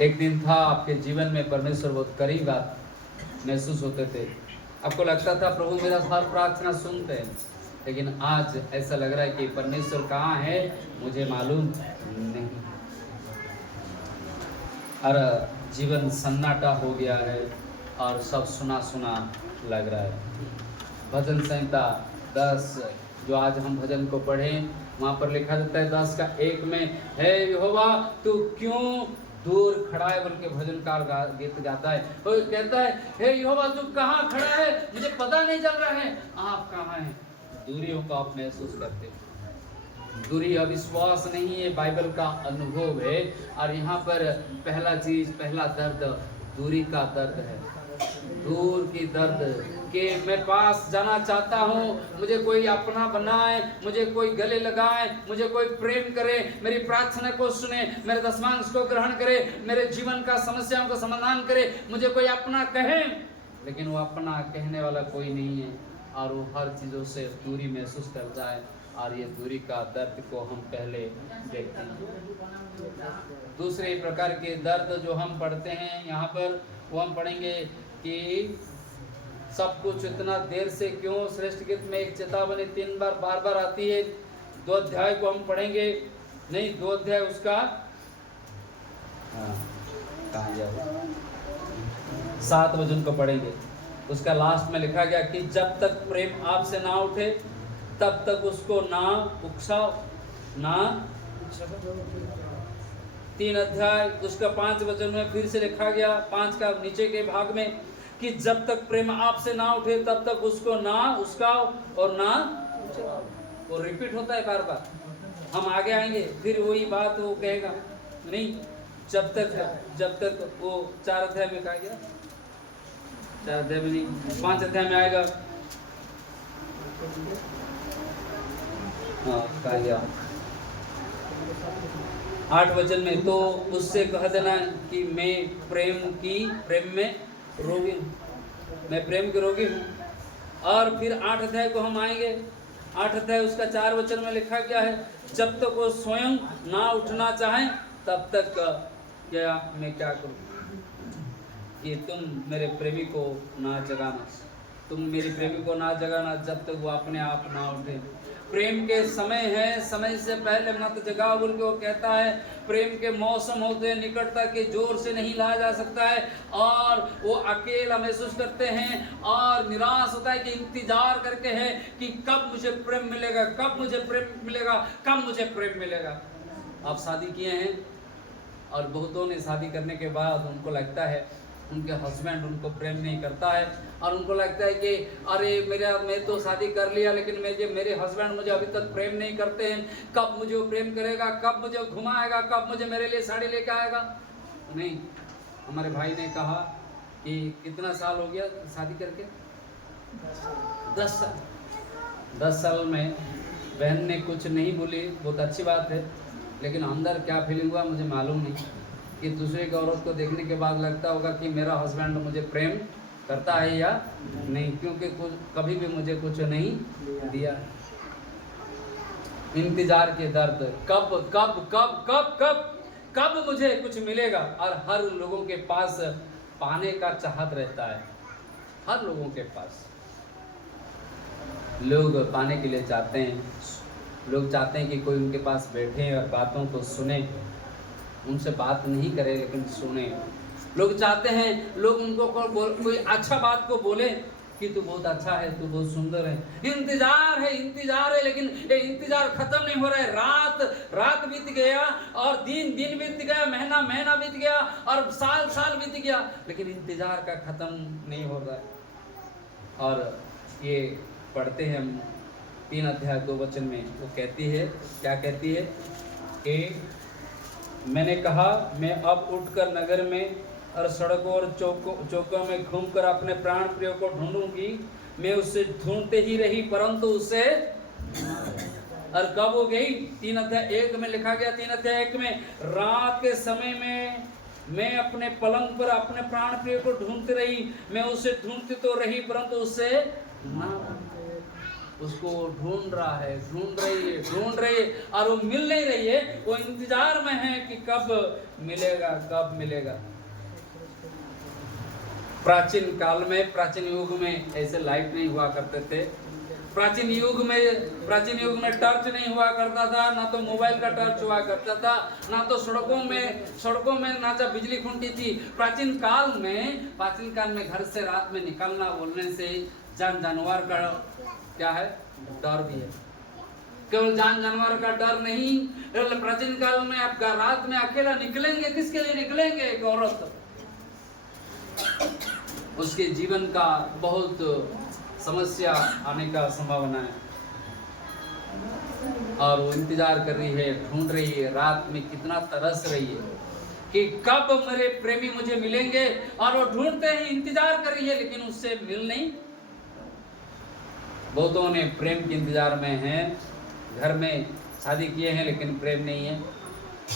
एक दिन था आपके जीवन में परमेश्वर बहुत करीब आप महसूस होते थे, आपको लगता था प्रभु मेरा हर प्रार्थना सुनते हैं, लेकिन आज ऐसा लग रहा है कि परमेश्वर कहाँ है मुझे मालूम नहीं। और जीवन सन्नाटा हो गया है और सब सुना सुना लग रहा है। भजन संहिता 10 जो आज हम भजन को पढ़ें, वहाँ पर लिखा जाता है 10 का 1 में, हे यहोवा तू क्यों दूर खड़ा है, बोल के भजनकार गीत गाता है। तो कहता है हे यहोवा तू कहाँ खड़ा है, मुझे पता नहीं चल रहा है आप कहाँ हैं। दूरियों को आप महसूस करते हैं। दूरी अविश्वास नहीं है, बाइबल का अनुभव है। और यहाँ पर पहला चीज, पहला दर्द दूरी का दर्द है। दूर की दर्द कि मैं पास जाना चाहता हूँ, मुझे कोई अपना बनाए, मुझे कोई गले लगाए, मुझे कोई प्रेम करे, मेरी प्रार्थना को सुने, मेरे दशमांश को ग्रहण करे, मेरे जीवन का समस्याओं का समाधान करे, मुझे कोई अपना कहे। लेकिन वो अपना कहने वाला कोई नहीं है और वो हर चीज़ों से दूरी महसूस करता है। और ये दूरी का दर्द को हम पहले देखते हैं। दूसरे प्रकार के दर्द जो हम पढ़ते हैं यहाँ पर, वो हम पढ़ेंगे कि सब कुछ इतना देर से क्यों। श्रेष्ठ गीत में एक चेतावनी 3 बार बार बार आती है। 2 अध्याय को हम पढ़ेंगे, नहीं 2 अध्याय उसका कहाँ जाओ 7 वचन को पढ़ेंगे। उसका लास्ट में लिखा गया कि जब तक प्रेम आपसे ना उठे तब तक उसको ना उकसाओ ना। 3 अध्याय उसका 5 वचन में फिर से लिखा गया, 5 का नीचे के भाग में, कि जब तक प्रेम आपसे ना उठे तब तक उसको ना उस्काओ और ना। वो रिपीट होता है बार बार। हम आगे आएंगे फिर वही बात वो कहेगा, नहीं जब तक वो 4 अध्याय में कहा गया, 4 अध्याय में नहीं 5 अध्याय में आएगा। हाँ कहा गया 8 वचन में, तो उससे कह देना कि मैं प्रेम में रोगी हूँ, मैं प्रेम के रोगी हूँ। और फिर 8 अध्याय को हम आएंगे। 8 अध्याय उसका 4 वचन में लिखा गया है, जब तक वो स्वयं ना उठना चाहे तब तक क्या मैं क्या करूँ, कि तुम मेरे प्रेमी को ना जगाना, तुम मेरी प्रेमी को ना जगाना जब तक वो अपने आप ना उठे। प्रेम के समय है, समय से पहले मत जगाओ बोल के वो कहता है। प्रेम के मौसम होते हैं, निकटता के जोर से नहीं लाया जा सकता है और वो अकेला महसूस करते हैं और निराश होता है कि इंतजार करके है कि कब मुझे प्रेम मिलेगा, कब मुझे प्रेम मिलेगा, कब मुझे प्रेम मिलेगा। आप शादी किए हैं और बहुतों ने शादी करने के बाद उनको लगता है उनके हस्बैंड उनको प्रेम नहीं करता है और उनको लगता है कि अरे मैं तो शादी कर लिया लेकिन मेरे हस्बैंड मुझे अभी तक प्रेम नहीं करते हैं, कब मुझे वो प्रेम करेगा, कब मुझे घुमाएगा, कब मुझे मेरे लिए साड़ी लेके आएगा। नहीं, हमारे भाई ने कहा कि कितना साल हो गया शादी करके, 10 साल। 10 साल में बहन ने कुछ नहीं बोली, बहुत अच्छी बात है, लेकिन अंदर क्या फीलिंग हुआ मुझे मालूम नहीं। कि दूसरे की औरत को देखने के बाद लगता होगा कि मेरा हस्बैंड मुझे प्रेम करता है या नहीं, क्योंकि कुछ कभी भी मुझे कुछ नहीं दिया। इंतजार के दर्द, कब कब कब कब कब कब मुझे कुछ मिलेगा। और हर लोगों के पास पाने का चाहत रहता है, हर लोगों के पास लोग पाने के लिए चाहते हैं। लोग चाहते हैं कि कोई उनके पास बैठे और बातों को सुने, उनसे बात नहीं करे लेकिन सुने। लोग चाहते हैं लोग उनको कोई अच्छा बात को बोले कि तू बहुत अच्छा है, तू बहुत सुंदर है। इंतजार है लेकिन ये इंतजार खत्म नहीं हो रहा है। रात बीत गया और दिन बीत गया, महीना बीत गया और साल बीत गया, लेकिन इंतजार का खत्म नहीं हो रहा है। और ये पढ़ते हैं हम 3 अध्याय 2 वचन में, वो कहती है, क्या कहती है कि मैंने कहा मैं अब उठकर नगर में और सड़कों और चौकों में घूमकर अपने प्राण प्रिय को ढूंढूंगी। मैं उसे ढूंढते ही रही परंतु उसे, और कब हो गई, 3 अध्याय 1 में लिखा गया, 3 अध्याय 1 में, रात के समय में मैं अपने पलंग पर अपने प्राण प्रिय को ढूंढती रही, मैं उसे ढूंढती तो रही परंतु उसे ना। उसको ढूंढ रहा है, ढूंढ रही है और वो मिल नहीं रही है। वो इंतजार में है कि कब मिलेगा, कब मिलेगा। प्राचीन काल में, प्राचीन युग में ऐसे लाइट नहीं हुआ करते थे। प्राचीन युग में टॉर्च नहीं हुआ करता था, ना तो मोबाइल का टॉर्च हुआ करता था, ना तो सड़कों में ना तो बिजली खुंटी थी। प्राचीन काल में घर से रात में निकलना बोलने से जानवर का क्या है, डर भी है। केवल जानवर का डर नहीं, प्राचीन काल में आप रात में अकेला निकलेंगे, किसके लिए निकलेंगे? एक औरत, उसके जीवन का बहुत समस्या आने का संभावना है और वो इंतजार कर रही है, ढूंढ रही है, रात में कितना तरस रही है कि कब मेरे प्रेमी मुझे मिलेंगे। और वो ढूंढते ही इंतजार कर रही है, लेकिन उससे मिल नहीं। बहुतों ने प्रेम के इंतजार में हैं, घर में शादी किए हैं लेकिन प्रेम नहीं है।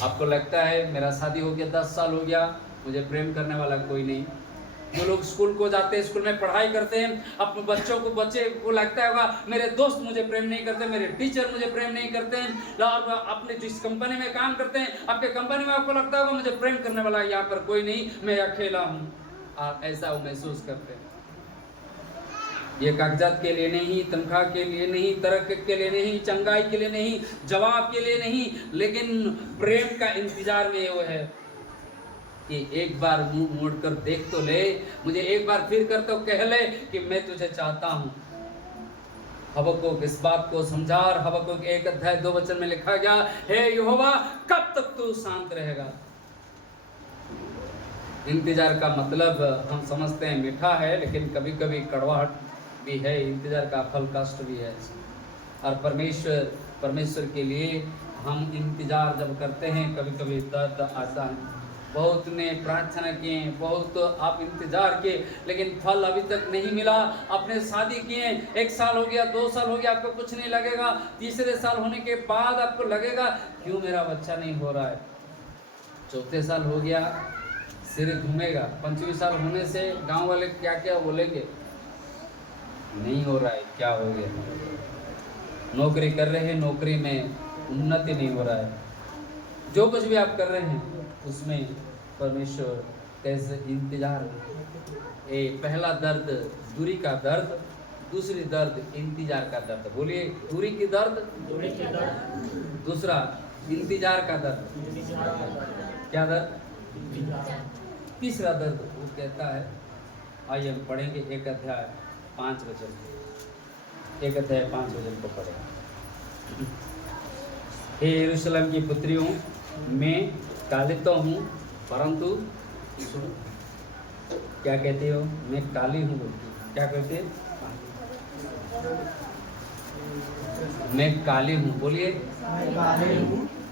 आपको लगता है मेरा शादी हो गया, 10 साल हो गया, मुझे प्रेम करने वाला कोई नहीं। जो लोग स्कूल को जाते हैं, स्कूल में पढ़ाई करते हैं, अपने बच्चे को लगता होगा मेरे दोस्त मुझे प्रेम नहीं करते, मेरे टीचर मुझे प्रेम नहीं करते हैं। और अपने जिस कंपनी में काम करते हैं, आपके कंपनी में आपको लगता होगा मुझे प्रेम करने वाला यहाँ पर कोई नहीं, मैं अकेला हूँ। आप ऐसा वो महसूस करते हैं। ये कागजात के लिए नहीं, तनख्वाह के लिए नहीं, तरक्की के लिए नहीं, चंगाई के लिए नहीं, जवाब के लिए नहीं, लेकिन प्रेम का इंतजार में वो है कि एक बार मुंह मोड़कर देख तो ले, मुझे एक बार फिर कर तो कह ले कि मैं तुझे चाहता हूं। हबक्कुक इस बात को समझा और हबक्कुक 1 अध्याय 2 वचन में लिखा गया, हे यहोवा कब तक तू शांत रहेगा। इंतजार का मतलब हम समझते हैं मीठा है, लेकिन कभी कभी कड़वाहट भी है, इंतजार का फल कष्ट भी है। और परमेश्वर के लिए हम इंतजार जब करते हैं, कभी कभी दर्द आता है। बहुत ने प्रार्थना किए, बहुत आप इंतजार किए, लेकिन फल अभी तक नहीं मिला। आपने शादी किए, 1 साल हो गया, 2 साल हो गया, आपको कुछ नहीं लगेगा। तीसरे साल होने के बाद आपको लगेगा क्यों मेरा बच्चा नहीं हो रहा है। चौथे साल हो गया, सिर घूमेगा। 5वें साल होने से गांव वाले क्या क्या बोलेंगे, नहीं हो रहा है, क्या हो गया। नौकरी कर रहे हैं, नौकरी में उन्नति नहीं हो रहा है। जो कुछ भी आप कर रहे हैं उसमें परमेश्वर कैसे इंतजार। पहला दर्द दूरी का दर्द, दूसरी दर्द इंतजार का दर्द। बोलिए, दूरी की दर्द, दूसरा इंतजार का दर्द। क्या दर्द? तीसरा दर्द वो कहता है, आइए हम पढ़ेंगे 1 अध्याय 5 वचन। 1 अध्याय 5 वचन को पढ़ेंगे। हे यरूशलेम की पुत्रियों, मैं काली तो हूँ, परंतु सुनो क्या कहते हो, मैं काली हूँ। क्या कहते हैं? मैं काली हूँ। बोलिए,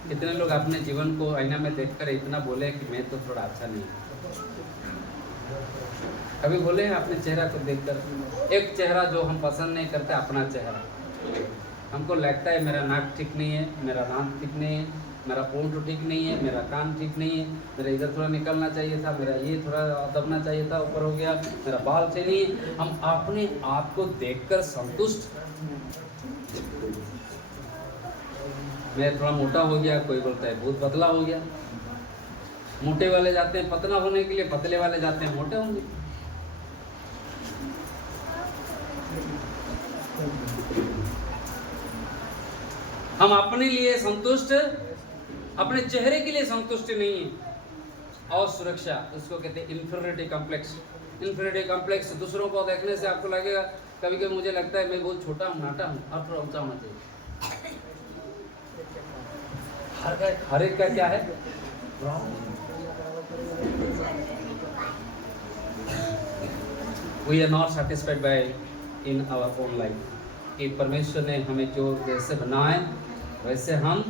कितने लोग अपने जीवन को आईना में देखकर इतना बोले कि मैं तो थोड़ा अच्छा नहीं। कभी बोले हैं अपने चेहरा को देखकर? एक चेहरा जो हम पसंद नहीं करते, अपना चेहरा। हमको लगता है मेरा नाक ठीक नहीं है, मेरा दांत ठीक नहीं है, मेरा पोंट ठीक नहीं है, मेरा कान ठीक नहीं है, मेरा इधर थोड़ा निकलना चाहिए था, मेरा ये थोड़ा दबना चाहिए था, ऊपर हो गया, मेरा बाल से नहीं। हम अपने आप को देखकर संतुष्ट। मैं थोड़ा मोटा हो गया, कोई बोलता है बहुत पतला हो गया। मोटे वाले जाते हैं पतला होने के लिए, पतले वाले जाते हैं मोटे होने। हम अपने लिए संतुष्ट, अपने चेहरे के लिए संतुष्ट नहीं है। और सुरक्षा, उसको कहते हैं इंफीरियरिटी कॉम्प्लेक्स। इंफीरियरिटी कॉम्प्लेक्स, दूसरों को देखने से आपको लगेगा, कभी कभी मुझे लगता है मैं बहुत छोटा हूँ, नाटा हूँ, और थोड़ा ऊंचा होना चाहिए। हर एक का क्या है? We are not satisfied by in our own life. कि परमेश्वर ने हमें जो जैसे बनाए वैसे हम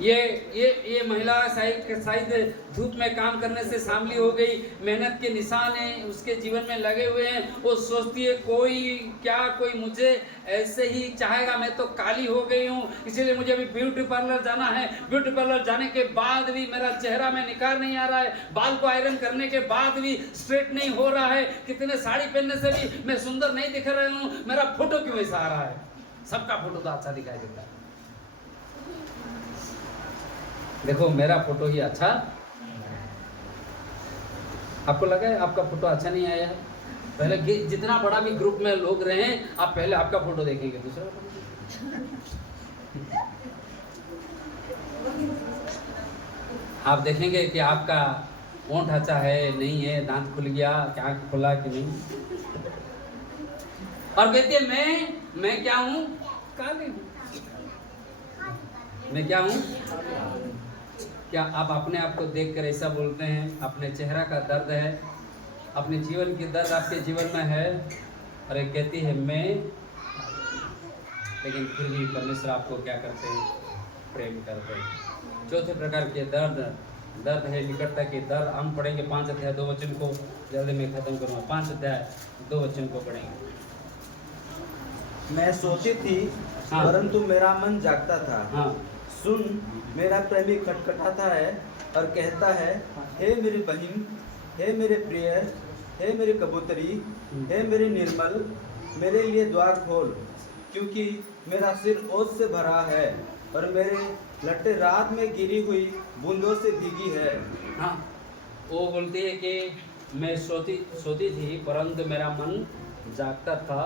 ये महिला शायद धूप में काम करने से शामिल हो गई, मेहनत के निशान हैं उसके जीवन में लगे हुए हैं। वो सोचती है कोई मुझे ऐसे ही चाहेगा, मैं तो काली हो गई हूँ, इसीलिए मुझे अभी ब्यूटी पार्लर जाना है। ब्यूटी पार्लर जाने के बाद भी मेरा चेहरा में निखार नहीं आ रहा है, बाल को आयरन करने के बाद भी स्ट्रेट नहीं हो रहा है, कितने साड़ी पहनने से भी मैं सुंदर नहीं दिख रहा हूँ, मेरा फोटो क्यों ऐसा आ रहा है? सबका फोटो तो अच्छा दिखाई देता है। देखो मेरा फोटो ही अच्छा, आपको लगा है आपका फोटो अच्छा नहीं आया है? पहले जितना बड़ा भी ग्रुप में लोग रहे, आप पहले आपका फोटो देखेंगे, दूसरा फोटो आप देखेंगे कि आपका होंठ अच्छा है नहीं है, दांत खुल गया क्या खुला कि नहीं। और कहती है मैं क्या हूं? काली हूं। मैं क्या हूं? क्या आप अपने आप को देखकर ऐसा बोलते हैं? अपने चेहरा का दर्द है, अपने जीवन की दर्द आपके जीवन में है। अरे कहती है मैं, लेकिन फिर भी परमेश्वर आपको क्या करते हैं? प्रेम करते हैं। चौथे प्रकार के दर्द है निकटता के दर्द। हम पढ़ेंगे 5 अध्याय 2 वचन को, जल्दी में खत्म करूँगा। 5 अध्याय 2 वचन को पढ़ेंगे। मैं सोती थी हाँ। परंतु मेरा मन जागता था। हाँ। सुन, मेरा प्रेमी खटखटाता है और कहता है, हे मेरी बहन, हे मेरे प्रिय, हे मेरी कबूतरी, हे मेरी निर्मल, मेरे लिए द्वार खोल, क्योंकि मेरा सिर ओस से भरा है और मेरे लट्टे रात में गिरी हुई बूंदों से भीगी है। हाँ, वो बोलती है कि मैं सोती थी परंतु मेरा मन जागता था।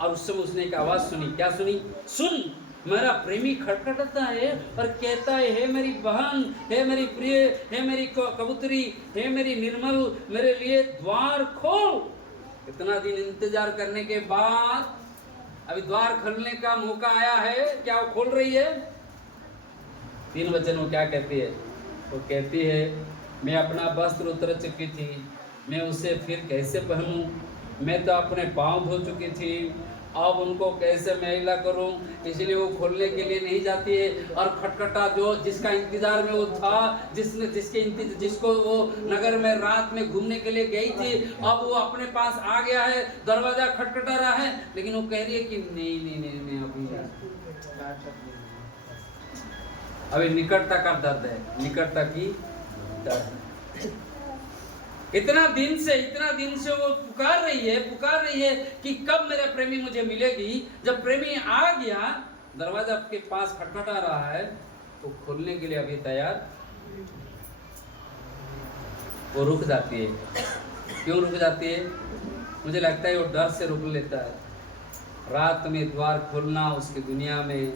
और उस समय उसने एक आवाज़ सुनी। क्या सुनी? सुन, मेरा प्रेमी खटखटाता है और कहता है, हे मेरी बहन, हे मेरी प्रिय, हे मेरी कबूतरी, हे मेरी निर्मल, मेरे लिए द्वार खोल। इतना दिन इंतजार करने के बाद अभी द्वार खोलने का मौका आया है। क्या वो खोल रही है? 3 वचन वो क्या कहती है? वो कहती है, मैं अपना वस्त्र उतर चुकी थी, मैं उसे फिर कैसे पहनूं? मैं तो अपने पाँव धो चुकी थी, अब उनको कैसे मैला करूं? इसलिए वो खोलने के लिए नहीं जाती है। और खटखटा जो जिसका इंतजार में वो था, जिसको वो नगर में रात में घूमने के लिए गई थी, अब वो अपने पास आ गया है, दरवाजा खटखटा रहा है, लेकिन वो कह रही है कि नहीं अभी निकटता का दर्द है, निकटता की दर्द। इतना दिन से वो पुकार रही है कि कब मेरा प्रेमी मुझे मिलेगी। जब प्रेमी आ गया, दरवाजा के पास खटखटा रहा है, तो खोलने के लिए अभी तैयार, वो रुक जाती है। क्यों रुक जाती है? मुझे लगता है वो डर से रुक लेता है। रात में द्वार खोलना उसकी दुनिया में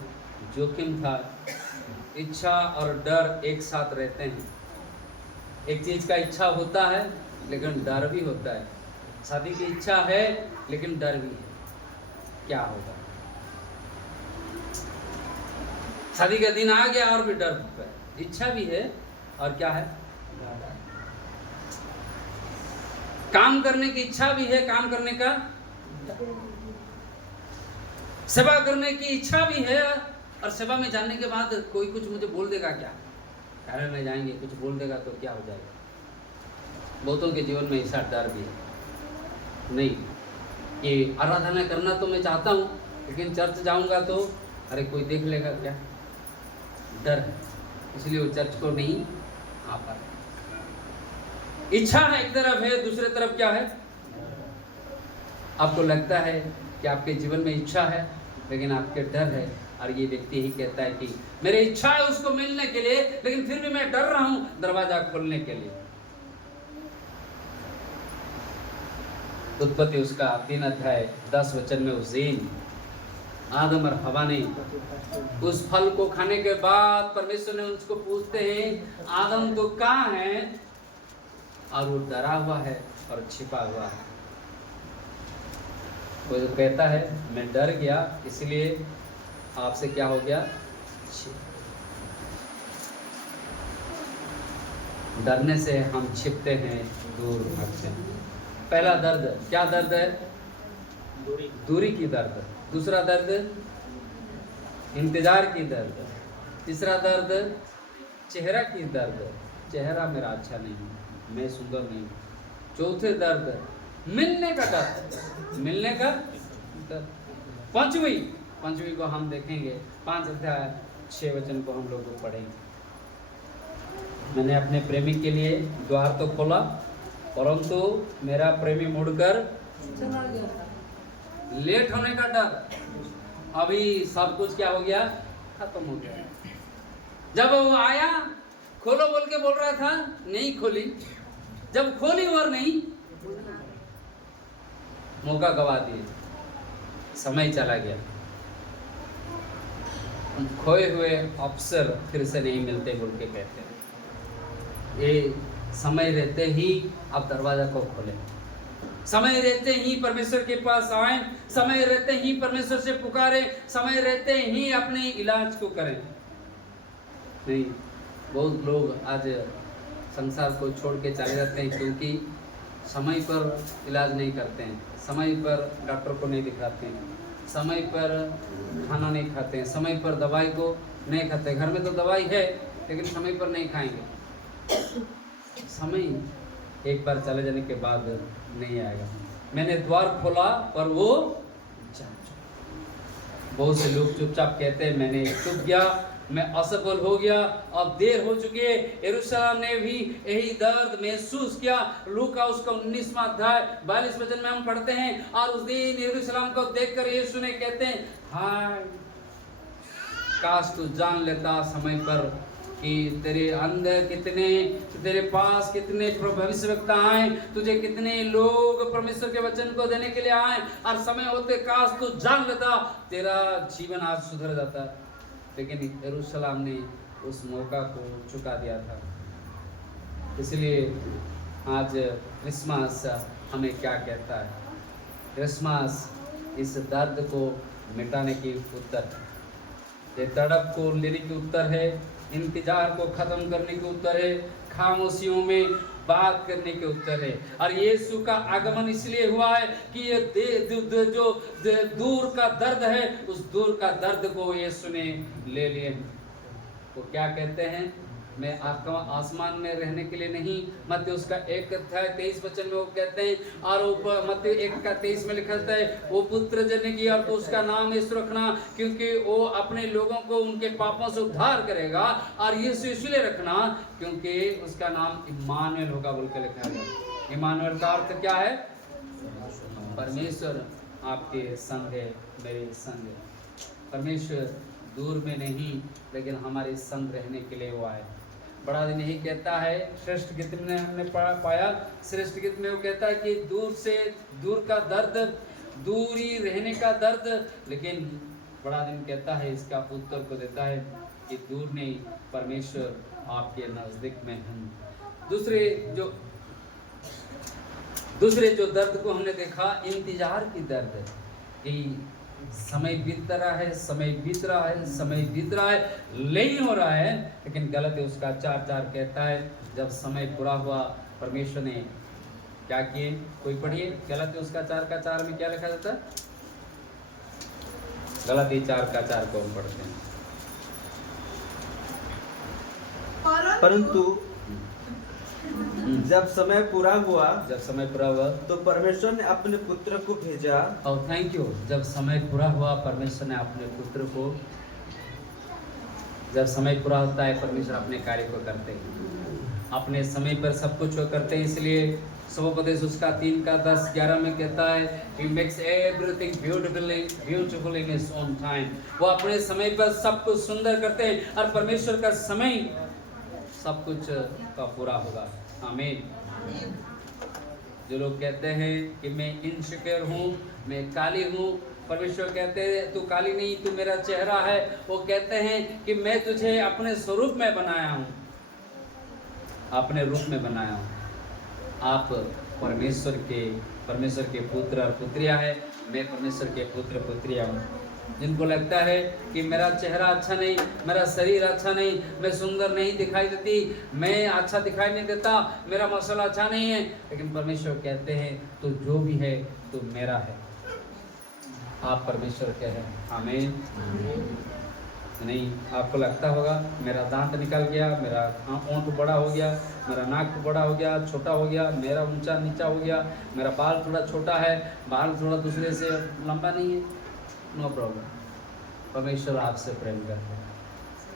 जोखिम था। इच्छा और डर एक साथ रहते हैं। एक चीज़ का इच्छा होता है लेकिन डर भी होता है। शादी की इच्छा है लेकिन डर भी है, क्या होगा? शादी का दिन आ गया और भी डर है। इच्छा भी है और क्या है? काम करने की इच्छा भी है, काम करने का, सेवा करने की इच्छा भी है। और सेवा में जाने के बाद कोई कुछ मुझे बोल देगा क्या? कार्य में जाएंगे, कुछ बोल देगा तो क्या हो जाएगा? बहुतों के जीवन में ऐसा डर भी है। नहीं, ये आराधना करना तो मैं चाहता हूँ, लेकिन चर्च जाऊँगा तो अरे कोई देख लेगा क्या? डर है, इसलिए वो चर्च को नहीं आ पाता। इच्छा है एक तरफ है, दूसरे तरफ क्या है? आपको लगता है कि आपके जीवन में इच्छा है लेकिन आपके डर है। और ये व्यक्ति ही कहता है कि मेरी इच्छा है उसको मिलने के लिए, लेकिन फिर भी मैं डर रहा हूं दरवाजा खोलने के लिए। उत्पत्ति उसका 3 अध्याय 10 वचन में उज़ैन, आदम और हवा ने उस फल को खाने के बाद परमेश्वर ने उसको पूछते हैं, आदम तो कहाँ है? और वो डरा हुआ है और छिपा हुआ है। वो जो कहता है मैं डर गया, इसलिए आपसे क्या हो गया? डरने से हम छिपते हैं, दूर भागते हैं। पहला दर्द क्या दर्द है? दूरी की दर्द। दूसरा दर्द इंतजार की दर्द। तीसरा दर्द चेहरा की दर्द, चेहरा मेरा अच्छा नहीं, मैं सुंदर नहीं। चौथे दर्द, मिलने का डर, मिलने का डर। पंचवी को हम देखेंगे, 5 अध्याय 6 वचन को हम लोग पढ़ेंगे। मैंने अपने प्रेमी के लिए द्वार तो खोला, परंतु मेरा प्रेमी मुड़कर चला गया। लेट होने का डर। अभी सब कुछ क्या हो गया, खत्म हो गया। जब वो आया, खोलो बोल के बोल रहा था, नहीं खोली। जब खोली और नहीं, मौका गवा दिए, समय चला गया। खोए हुए अवसर फिर से नहीं मिलते बोल के कहते हैं। ये समय रहते ही आप दरवाजा को खोलें, समय रहते ही परमेश्वर के पास आए, समय रहते ही परमेश्वर से पुकारे, समय रहते ही अपने इलाज को करें। नहीं, बहुत लोग आज संसार को छोड़ के चले जाते हैं क्योंकि समय पर इलाज नहीं करते हैं, समय पर डॉक्टर को नहीं दिखाते हैं, समय पर खाना नहीं खाते हैं, समय पर दवाई को नहीं खाते। घर में तो दवाई है लेकिन समय पर नहीं खाएंगे। समय एक बार चले जाने के बाद नहीं आएगा। मैंने द्वार खोला पर वो जा चुका। बहुत से लोग चुपचाप कहते हैं मैंने चुप गया, मैं असफल हो गया, अब देर हो चुकी है। यरूशलेम ने भी यही दर्द महसूस किया। लूका उसका 19वां अध्याय 42 वचन में हम पढ़ते हैं, और उस दिन यरूशलेम को देखकर यीशु ने कहते हैं, हाय काश तू जान लेता समय पर कि तेरे अंदर कितने, तेरे पास कितने भविष्यवक्ता आए, तुझे कितने लोग परमेश्वर के वचन को देने के लिए आए, और समय होते काश तू जान लेता, तेरा जीवन आज सुधर जाता। लेकिन यरूशलेम ने उस मौका को चुका दिया था। इसलिए आज क्रिसमस हमें क्या कहता है? क्रिसमस इस दर्द को मिटाने की उत्तर है, ये तड़प को लेने की उत्तर है, इंतजार को खत्म करने के उत्तर है, खामोशियों में बात करने के उत्तर है। और यीशु का आगमन इसलिए हुआ है कि ये जो दूर का दर्द है, उस दूर का दर्द को यीशु ने ले लिए। वो क्या कहते हैं, मैं आसमान में रहने के लिए नहीं, मत्ती उसका 1:23 वचन में वो कहते हैं, और ऊपर मत्ती 1:23 में लिखा है, वो पुत्र जनेगी और तो उसका नाम यीशु रखना, क्योंकि वो अपने लोगों को उनके पापों से उद्धार करेगा। और यीशु इसलिए रखना क्योंकि उसका नाम इम्मानुएल होगा बोल के लिखा है। इम्मानुएल का अर्थ क्या है? परमेश्वर आपके संग है, मेरे संग है। परमेश्वर दूर में नहीं लेकिन हमारे संग रहने के लिए वो आए। बड़ा दिन यही कहता है, श्रेष्ठ गीत में हमने पाया, श्रेष्ठ गीत में वो कहता है कि दूर से दूर का दर्द, दूरी रहने का दर्द, लेकिन बड़ा दिन कहता है इसका उत्तर को देता है कि दूर नहीं, परमेश्वर आपके नजदीक में हैं। दूसरे जो दर्द को हमने देखा, इंतजार की दर्द, कि समय बीत रहा है, समय बीत रहा है, समय बीत रहा है, नहीं हो रहा है। लेकिन गलत है उसका 4:4 कहता है, जब समय पूरा हुआ परमेश्वर ने क्या किए? कोई पढ़िए, गलत है उसका 4:4 में क्या लिखा जाता है? गलत है 4:4 को हम पढ़ते हैं। परंतु जब समय पूरा हुआ, तो परमेश्वर ने अपने पुत्र को भेजा। और थैंक यू, जब समय पूरा हुआ परमेश्वर ने अपने पुत्र को, जब समय पूरा होता है परमेश्वर अपने कार्य को करते हैं, अपने समय पर सब कुछ करते हैं। इसलिए सुबोपदेश उसका 3:10-11 में कहता है, He makes everything beautiful in His own time। वो अपने समय पर सब कुछ सुंदर करते हैं, और परमेश्वर का समय सब कुछ का पूरा होगा। आमीन। जो लोग कहते हैं कि मैं इनसिक्योर हूँ, मैं काली हूँ, परमेश्वर कहते हैं तू काली नहीं, तू मेरा चेहरा है। वो कहते हैं कि मैं तुझे अपने स्वरूप में बनाया हूँ, अपने रूप में बनाया हूँ। आप परमेश्वर के पुत्र और पुत्रियाँ हैं, मैं परमेश्वर के पुत्र पुत्रियाँ हूँ। जिनको लगता है कि मेरा चेहरा अच्छा नहीं, मेरा शरीर अच्छा नहीं, मैं सुंदर नहीं दिखाई देती, मैं अच्छा दिखाई नहीं देता, मेरा मौसम अच्छा नहीं है, लेकिन परमेश्वर कहते हैं तो जो भी है तो मेरा है। आप परमेश्वर के हैं। आमीन। नहीं, आपको लगता होगा मेरा दांत निकल गया, मेरा ओंठ बड़ा हो गया, मेरा नाक बड़ा हो गया, छोटा हो गया, मेरा ऊंचा नीचा हो गया, मेरा बाल थोड़ा छोटा है, बाल थोड़ा दूसरे से लंबा नहीं है, नो प्रॉब्लम। परमेश्वर आपसे प्रेम करते हैं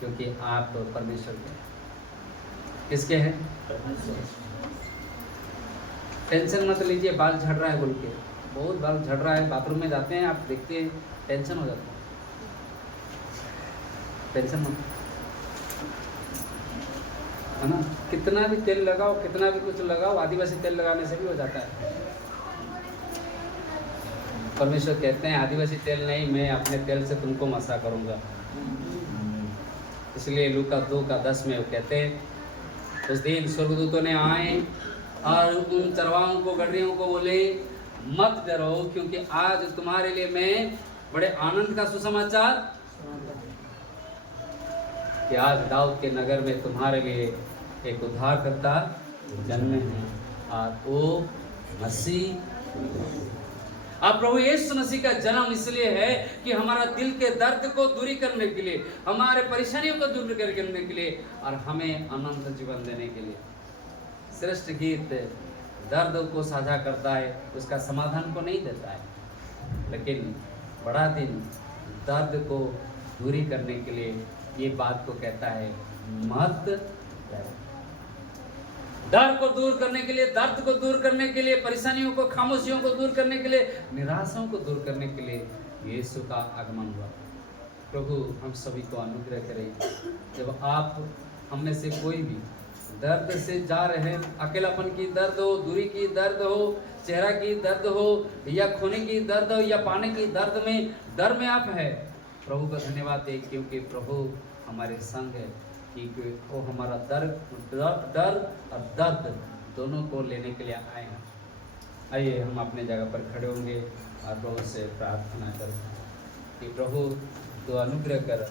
क्योंकि आप परमेश्वर के हैं। किसके हैं? टेंशन मत लीजिए बाल झड़ रहा है बोल के, बहुत बाल झड़ रहा है, बाथरूम में जाते हैं आप देखते हैं टेंशन हो जाता है। टेंशन मत, है ना, कितना भी तेल लगाओ, कितना भी कुछ लगाओ, आदिवासी तेल लगाने से भी हो जाता है। परमेश्वर कहते हैं आदिवासी तेल नहीं, मैं अपने तेल से तुमको मसा करूंगा। इसलिए लूका 2:10 में वो कहते हैं उस दिन स्वर्गदूतों ने आए और उन चरवाहों को, गडरियों को बोले मत डरो, क्योंकि आज तुम्हारे लिए मैं बड़े आनंद का सुसमाचार कि आज दाऊद के नगर में तुम्हारे लिए एक उद्धारकर्ता जन्मे हैं और वो मसीह। अब प्रभु यीशु मसीह का जन्म इसलिए है कि हमारा दिल के दर्द को दूरी करने के लिए, हमारे परेशानियों को दूर करने के लिए और हमें अनंत जीवन देने के लिए। श्रेष्ठ गीत दर्द को साझा करता है, उसका समाधान को नहीं देता है, लेकिन बड़ा दिन दर्द को दूरी करने के लिए ये बात को कहता है मत डरो। डर को दूर करने के लिए, दर्द को दूर करने के लिए, परेशानियों को, खामोशियों को दूर करने के लिए, निराशाओं को दूर करने के लिए यीशु का आगमन हुआ। प्रभु हम सभी को अनुग्रह करें। जब आप हम में से कोई भी दर्द से जा रहे हैं, अकेलापन की दर्द हो, दूरी की दर्द हो, चेहरा की दर्द हो, या खोने की दर्द हो, या पाने की दर्द में, डर में आप हैं, प्रभु का धन्यवाद दें क्योंकि प्रभु हमारे संग है, कि वो हमारा डर और दर्द दोनों को लेने के लिए आए हैं। आइए हम अपने जगह पर खड़े होंगे और प्रभु से प्रार्थना करें कि प्रभु तो अनुग्रह कर